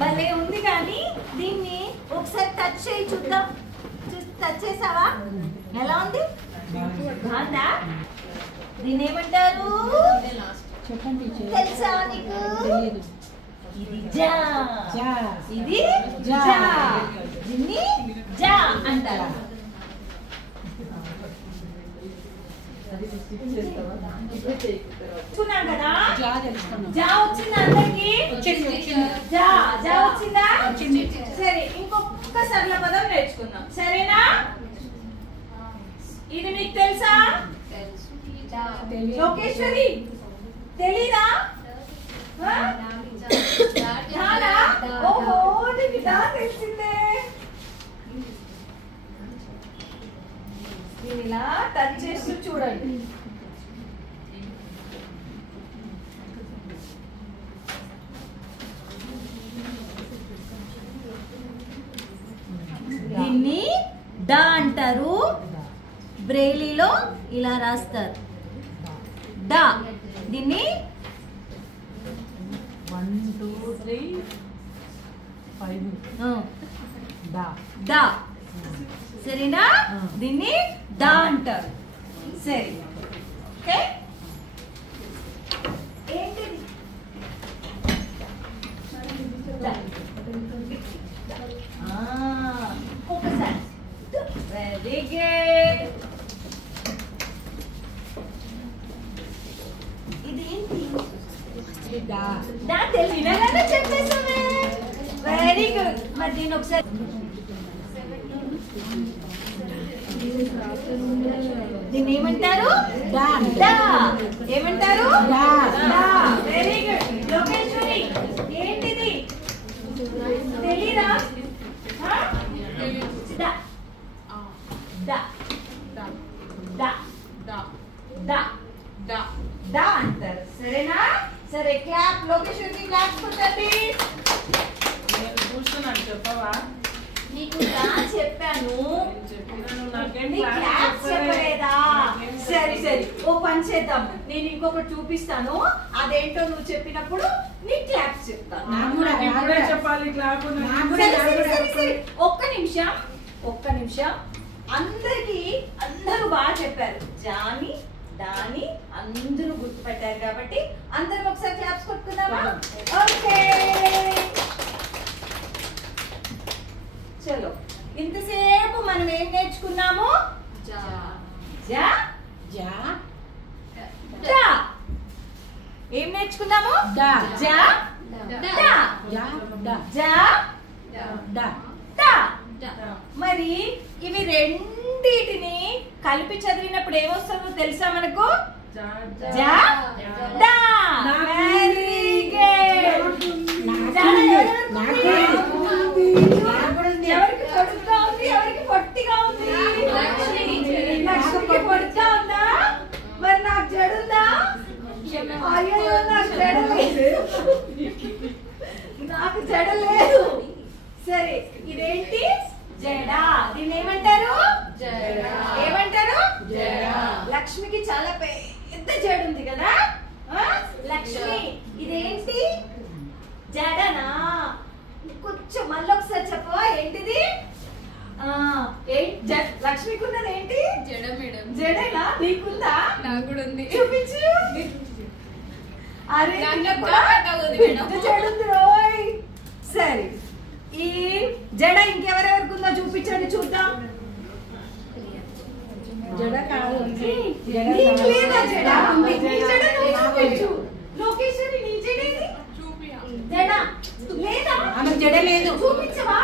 భలే ఉంది కానీ దీన్ని ఒకసారి టచ్ చేయి చూద్దాం. టచ్ చేసావా? ఎలా ఉంది? బాగుందా? దీన్ని ఏమంటారు తెలుసా నీకు? ఇది జా. ఇది జా. దీన్ని జా అంటారు. కదా జా వచ్చిందా అందరికి? జా జా వచ్చిందా? సరే, ఇంకొక సరళ పదం నేర్చుకుందాం, సరేనా? ఇది మీకు తెలుసా? లోకేశ్వరి తెలీదా? ఓహో, నీకు డా తెలిసిందే. దీన్ని ఇలా టచ్ చేస్తూ చూడండి. దీన్ని డా అంటారు. బ్రెయిలీలో ఇలా రాస్తారు డా. దీన్ని 1 2 3 5 డా. సరేనా? దీన్ని డా అంటారు. సరే, ఓకే. ఏంటిది? ఒకసారి వెరీ గుడ్. ఇదేంటి? డా తెలియదా? చెప్పేసామే. Very good. మరి దీన్ని ఒకసారి దీన్ని ఏమంటారు? డా. ఏమంటారు? డా. Very good. లోకేశ్వరి ఏంటిది తెలీదా? డా డా డా డా డా డా అంటారు. సరేనా? సరే, క్లాప్. లోకేశ్వరికి క్లాప్స్ కొట్టండి. నేను చూస్తున్నాను, చెప్పవా? నీకు చెప్పాను, చెప్పలేదా? సరే సరే, ఓ పని చేద్దాం. నేను ఇంకొకటి చూపిస్తాను, అదేంటో నువ్వు చెప్పినప్పుడు నీ క్లాప్స్ చెప్తాను. చెప్పాలి క్లాప్. ఒక్క నిమిషం. అందరూ బాగా చెప్పారు. జాని దాని అందరూ గుర్తుపెట్టారు కాబట్టి అందరం ఒకసారి క్లాప్స్ కొట్టుకుందామా? ఓకే, చలో. ఇంతసేపు మనం ఏం నేర్చుకున్నాము? జా జా జా డా. ఏం నేర్చుకున్నాము? డా. జా డా. జా డా. మరి ఇవి రెండిటిని కలిపి చదివినప్పుడు ఏమొస్తుందో తెలుసా మనకు? జా డా. Very good. ఎవరికి పొడుగ్గా ఉంది, ఎవరికి పొట్టిగా ఉంది? లక్ష్మికి పొడుగ్గా ఉందా? మరి నాకు జడుందా? అయ్యో, నాకు జడ లేదు. నాకు జడ లేదు. సరే, ఇదేంటి? జడా. దీన్ని ఏమంటారు? ఏమంటారు? లక్ష్మికి చాలా పెద్ద జడ ఉంది కదా. లక్ష్మి ఇదేంటి? జడనా? కొంచెం మళ్ళీ ఒకసారి చెప్పవా? ఏంటిది? లక్ష్మికి ఉన్నది ఏంటి? జడ మేడం. జడేనా? నీకుందా? నాకు కూడా ఉంది. చూపించు. అరే, జడుంది రోయ్. సరే, ఈ జడ ఇంకెవరెవరికి ఉందో చూపించండి చూద్దాం. జడ కాదు, లోకేశ్వరి నీ జడేది? జడ లేదా? ఆమెకు జడ లేదు. చూపించవా?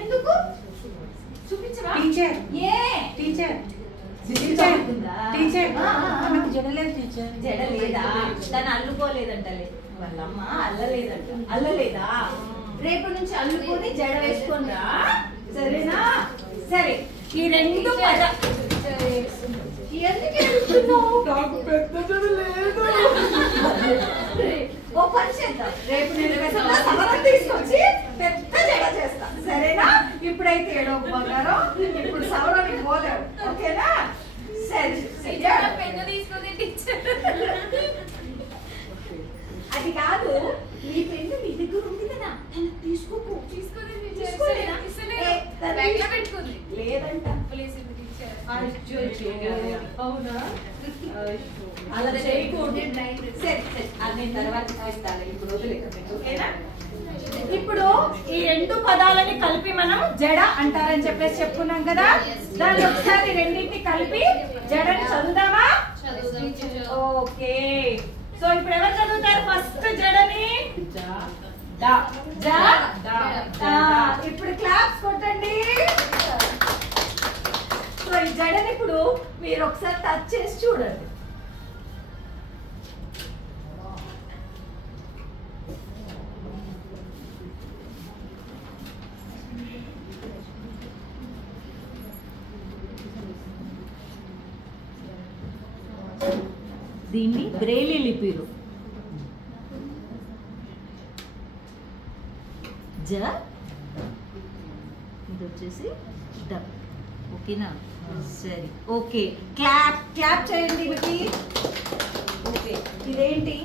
ఎందుకు చూపించవా? టీచర్ ఏ టీచర్ ఆమెకు జడ లేదు టీచర్. జడ లేదా? తను అల్లుకోలేదంటలే, వాళ్ళమ్మ అల్లలేదా? రేపటి నుంచి అల్లుకొని జడ వేసుకోండా, సరేనా? సరే, ఈ రెండు ఎందుకు ఎడుతున్నావు? నాకు పెద్ద జడ లేదు. ఓ పని చేద్దాం, రేపు నేను సవరం తీసుకొచ్చి పెద్ద జడ చేస్తా, సరేనా? ఇప్పుడైతే ఏడో బంగారం, ఇప్పుడు సవరానికి పోలేవు, ఓకేనా? సరే, పెద్ద తీసుకుంది టీచర్. అది కాదు, ఈ పెన్ను నీ దగ్గర ఉంది కదా, దాన్ని తీసుకోకు. తీసుకోలేదా? పెట్టుకుంది లేదంట. అవునా? అలా చేయకూడదు. సరే సరే, అది నేను తర్వాత ఇస్తాను, ఇప్పుడు వదిలేదు. ఓకేనా? ఇప్పుడు ఈ రెండు పదాలని కలిపి మనం జడ అంటారని చెప్పేసి చెప్పుకున్నాం కదా, దాన్ని ఒకసారి రెండింటిని కలిపి జడని చదువుదామా? ఓకే, సో ఇప్పుడు ఎవరు చదువుతారు ఫస్ట్ జడని? ఇప్పుడు క్లాప్స్ కొట్టండి. సో ఈ జడని ఇప్పుడు మీరు ఒకసారి టచ్ చేసి చూడండి. దీన్ని బ్రెయిలీ లిపిరు. జ, ఇది వచ్చేసి డ. ఓకేనా? సరే, ఓకే. క్లాప్ క్లాప్ చేయండి దీనికి. ఓకే, ఇదేంటి?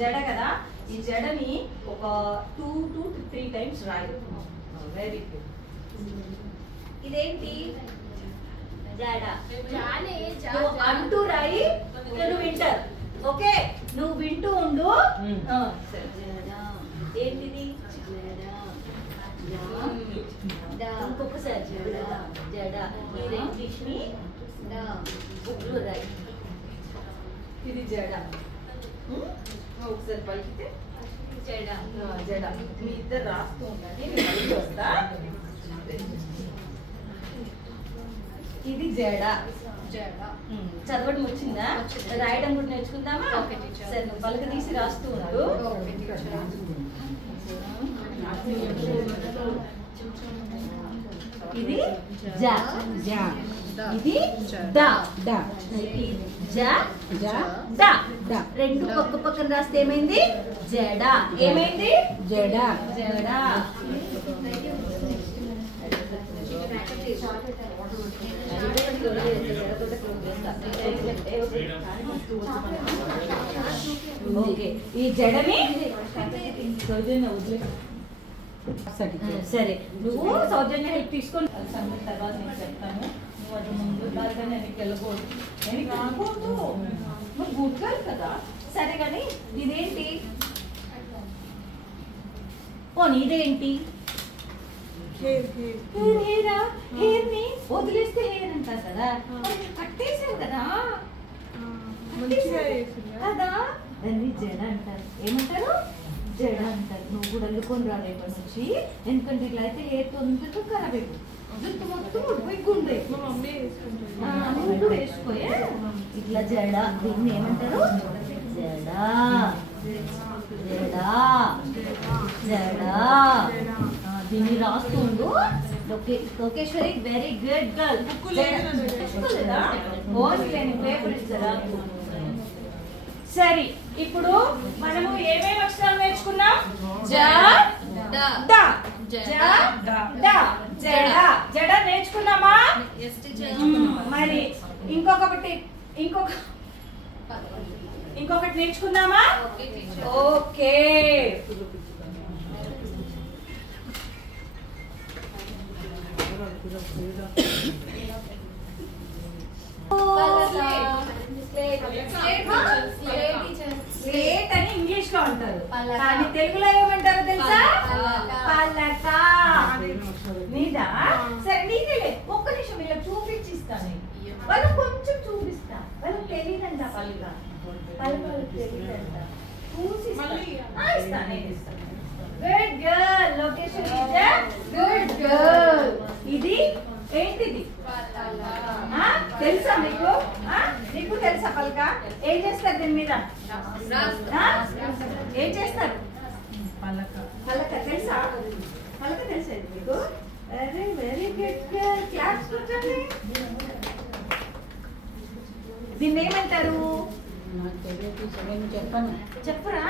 జడ కదా, ఈ జడని ఒక 2 to 3 టైమ్స్ రాయి. Very good. ఇదేంటి? జడ. నువ్వు అంటూ రాయి, నువ్వు వింటారు. ఓకే, నువ్వు వింటూ ఉండు. ఏంటిది? ఇంకొకసారి జడ. జడ. ఇది ఇంగ్లీష్ ని బుక్లో రాయి. ఇది జడ. ఒకసారి పలికితే జడ. జడ. మీ ఇద్దరు రాస్తూ ఉండండి, నేను మళ్ళీ వస్తా. ఇది జడ. చదవడం వచ్చిందా? రాయడం కూడా నేర్చుకుందామా? సరే, నువ్వు పలక తీసి రాస్తూ ఉండు. ఇది జ. ఇది ద. జ. రెండు పక్క పక్కన రాస్తే ఏమైంది? జడ. ఏమైంది? జడ. జడ. ఓకే, ఈ జడని సరే, నువ్వు సౌజన్య హెల్ప్ తీసుకొని తర్వాత నేను చెప్తాను. నువ్వు అది ముందు దాకా నేను వెళ్ళకూడదు. నేను కాకూడదు, నువ్వు గుడ్ గర్ల్ కదా. సరే, కానీ ఇదేంటి? పోనీ ఇదేంటి? హెయిరా? హెయిర్ ని వదిలేస్తే హెయిర్ అంటారు కదా, కట్టేసావు కదా కదా, దాన్ని జడ అంటారు. ఏమంటారు? జడ అంటారు. నువ్వు కూడా అల్లుకొని రా రేపటి నుంచి, ఎందుకంటే ఇట్లా అయితే హెయిర్ తొందరగా ఖరాబ్ అయిపోతుంది. జుట్టు మొత్తం ఉడిపోయి గుండ్రై నువ్వు కూడా వేసుకోయా ఇట్లా జడ. దీన్ని ఏమంటారు? జడ. జడ. జడ. దీన్ని రాస్తుండు. Lokeshwari very good girl. Paper ఇస్తారా? సరే, ఇప్పుడు మనము ఏమేమి అక్షరాలు నేర్చుకున్నాం? జ, ద, జడ. జడ నేర్చుకున్నామా? మరి ఇంకొకటి నేర్చుకుందామా? ఓకే. స్లేట్ అని ఇంగ్లీష్ లో అంటారు, కానీ తెలుగులో ఏమంటారో తెలుసా? పలక. నీదా? సరే, నీకేలే. ఒక్క నిమిషం ఇలా చూపించిస్తాను. వాళ్ళు కొంచెం చూపిస్తా. వాళ్ళకి తెలియదంట పలక. వాళ్ళకి తెలియదంట. చూసి ఇస్తాను. Good girl. Location good girl. ఇది ఏంటిది? తెలుసా మీకు? నీకు తెలుసా పలక? ఏం చేస్తారు దీని మీద? ఏం చేస్తారు? పలక తెలుసా? పలక తెలుసా మీకు? అరే వెరీ గుడ్ గర్ల్. క్లాప్స్ కొట్టండి. దీన్ని ఏమంటారు? చెప్పరా?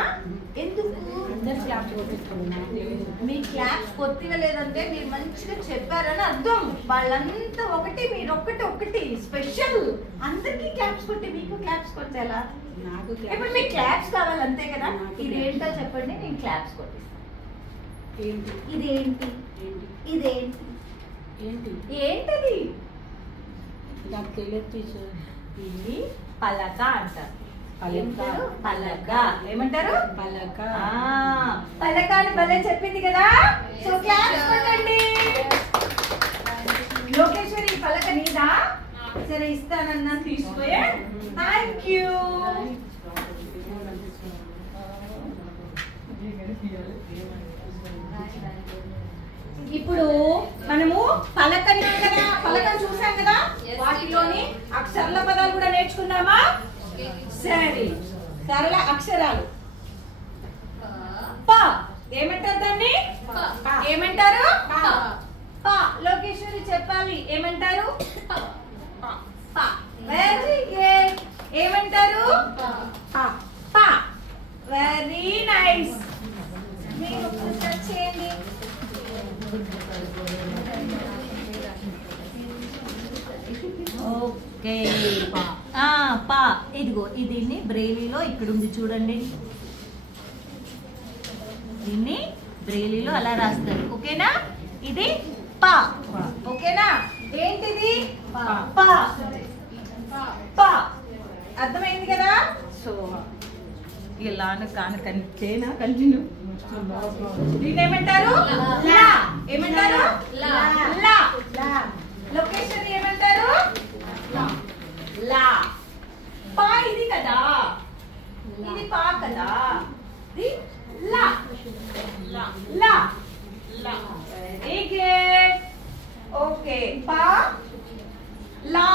ఎందుకు? మీ క్లాప్స్ కొద్దిగా లేదంటే మీరు మంచిగా చెప్పారని అర్థం. వాళ్ళంతా ఒకటి, మీరు ఒకటి స్పెషల్. అందరికీ క్లాప్స్ కొట్టి మీకు క్లాప్స్ కొట్టేలా నాకు ఇప్పుడు మీకు క్లాప్స్ కావాలి అంతే కదా. ఇదేంటో చెప్పండి, నేను క్లాప్స్ కొట్టిస్తాను. ఏంటి ఇదేంటి? ఏంటి ఇదేంటి? ఏంటి ఏంటది? నాకు తెలియదు టీచర్. ఇది పలక అంటారు. పలక. ఏమంటారు? పలక. ఏమంటారు? పలక. పలక అని భలే చెప్పింది కదా. సో క్లాప్స్ కొట్టండి. లోకేశ్వరి ఈ పలక నీదా? సరే ఇస్తానన్నా తీసుకోయే. Thank you. ఇప్పుడు మనము పలకని కదా, పలకని చూసాం కదా, వాటిలోని అక్షరాల పదాలు కూడా నేర్చుకున్నామా? సరే, సరళ అక్షరాలు. ప ఏమంటారు దాన్ని? ఏమంటారు? ప. లోకేశ్వరి చెప్పాలి, ఏమంటారు? ప. Very good. ఏమంటారు? ప. Very nice. మీరు టచ్ చేయండి. ఓకే. పా. ఇదిగో దీన్ని బ్రెయిలీలో ఇక్కడ ఉంది చూడండి. దీన్ని బ్రెయిలీలో అలా రాస్తారు. ఓకేనా? ఇది పా. ఓకేనా? ఏంటిది? పా. పా. అర్థమైంది కదా. సో ఇలాను కానకేనా కంటిన్యూ. దీన్ని ఏమంటారు? లా. ఏమంటారు? లా. లొకేషన్ ఏమంటారు? లా. పా ఇది కదా, ఇది పా కదా, ఇది లా. లా. Very good. ఓకే. పా లా.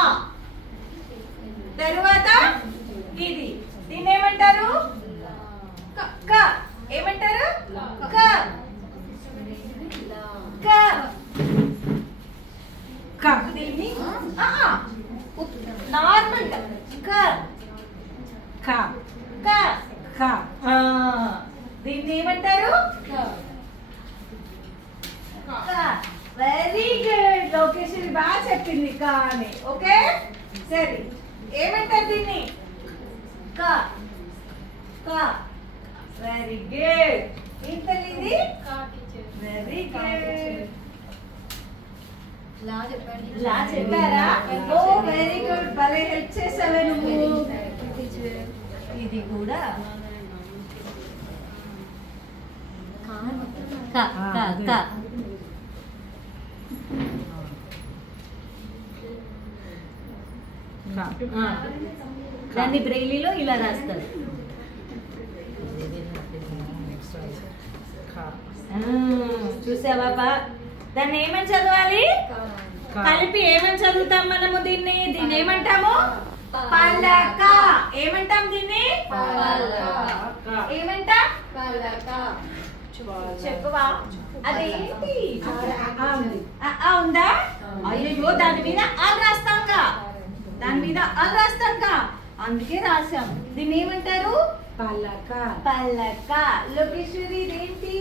తరువాత ఇది, దీన్ని ఏమంటారు? క. ఏమంటారు? క. క. క. దీన్ని నార్మల్ క. క. క. క. దీన్ని ఏమంటారు? Very good. లొకేషన్ బాగా చెప్పింది క అని. ఓకే సరే, ఏమంటారు దీన్ని? క. క. Very good. ఇంతలిది వెరీ గుడ్. లా చెప్పారా? ఓ వెరీ గుడ్. భలే హెల్ప్ చేసావే నువ్వు. ఇది కూడా క. క. క. దాన్ని బ్రెయిలీలో ఇలా రాస్తారు. చూసావా? దాన్ని ఏమని చదవాలి? కలిపి ఏమని చదువుతాం మనము? దీన్ని ఏమంటాము? పలక. ఏమంటాం దీన్ని? ఏమంటాం? చెప్పవా? అదేంటి? ఉందా? అయ్యో, దాని మీద అల్ రాస్తాంగా, దాని మీద అల్ రాస్తాంగా, అందుకే రాసాం. దీన్ని ఏమంటారు? పలక. పలక. లోకేశ్వరి ఇదేంటి?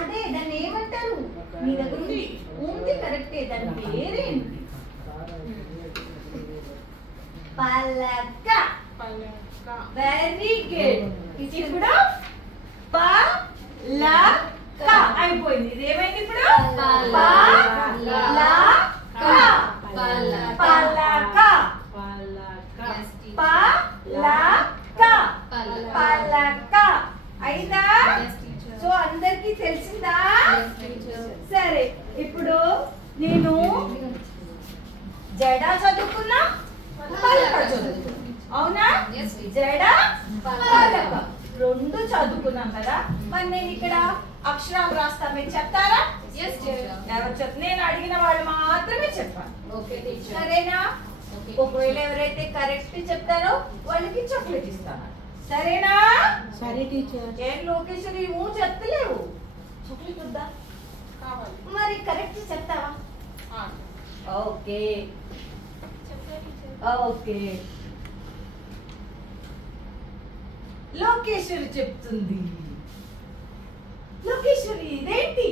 అదే, దాన్ని ఏమంటారు? మీ దగ్గర ఉంది. ఉంది, కరెక్టే. దాని పేరేంటి? పలక. Very good. ఇప్పుడు పలక అయిపోయింది. ఇది ఏమైంది ఇప్పుడు? పలక. పలక. పలక అయిందా? సో అందరికి తెలిసిందా? సరే, ఇప్పుడు నేను జడ చదువుకున్నా, పలక చదువుకున్నా. అవునా? జడ పలక రెండు చదువుకున్నాం కదా. మరి నేను ఇక్కడ అక్షరాలు రాస్తా, మీరు చెప్తారా? ఎవరు చెప్తారు? నేను అడిగిన వాళ్ళు మాత్రమే చెప్పాను. సరేనా? ఒకవేళ ఎవరైతే కరెక్ట్ చెప్తారో వాళ్ళకి చాక్లెట్ ఇస్తాను. సరేనా? సరే టీచర్. ఏం లోకేశ్వరి నువ్వు చెప్తలేవు, చాక్లెట్ వద్దా? మరి కరెక్ట్ చెప్తావా? Okay okay. లోకేశ్వరి చెప్తుంది. లోకేశ్వరి ఇదేంటి?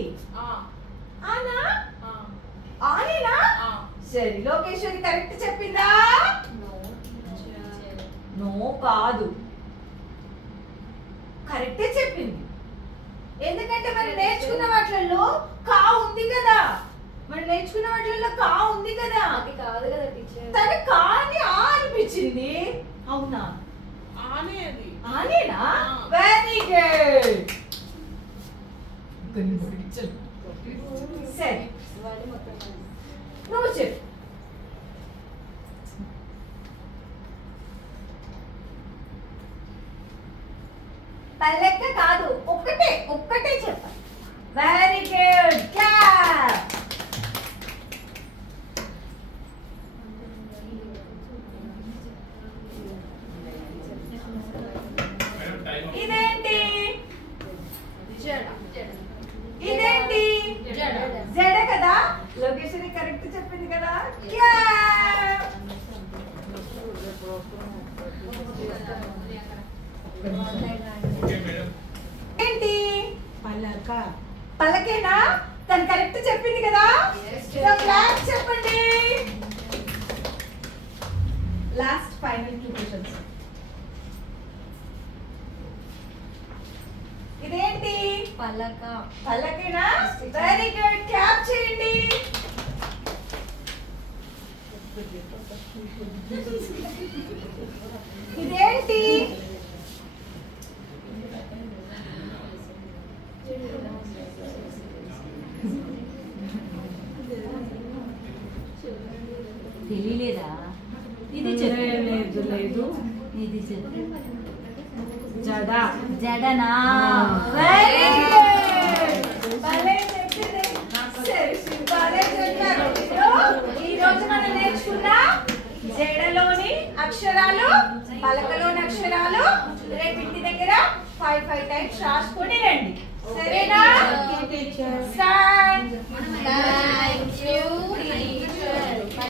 ఆనా? ఆనేనా? సరే, లోకేశ్వరి కరెక్ట్ చెప్పిందా? నో కాదు, కరెక్టే చెప్పింది. ఎందుకంటే మనం నేర్చుకున్న వాటిల్లో కా ఉంది కదా, మనం నేర్చుకున్న వాటిల్లో కా ఉంది కదా. అది కాదు కదా టీచర్. తన కాని ఆ అనిపించింది. అవునా? ఆనేనా? Very good. సరే నువ్వు చెప్పు. పల్లెక్క కాదు, ఒక్కటే చెప్పాలి. Very good, clap. ఇదేంటి? ఇదేంటి? జడ కదా. లొకేషన్ కరెక్ట్ చెప్పింది కదా. ఏంటి? పలక. పలకేనా? తను కరెక్ట్ చెప్పింది కదా. క్లాప్ చెప్పండి. Last final 2 questions. ఇదేంటి? పలక. పలకేనా? వెరీ గుడ్, క్లాప్ చేయండి. ఇదేంటి? తెలియలేదా? ఇది లేదు లేదు. ఇది జడ. జడనా? Very good. భలే చెప్పింది. సరే, భలే చెప్పారు. ఈ రోజు మనం నేర్చుకున్న జడలోని అక్షరాలు, పలకలోని అక్షరాలు రేపు ఇంటి దగ్గర 5 టైమ్స్ రాసుకొని రండి. సరేనా? టీచర్. Stand. Thank you.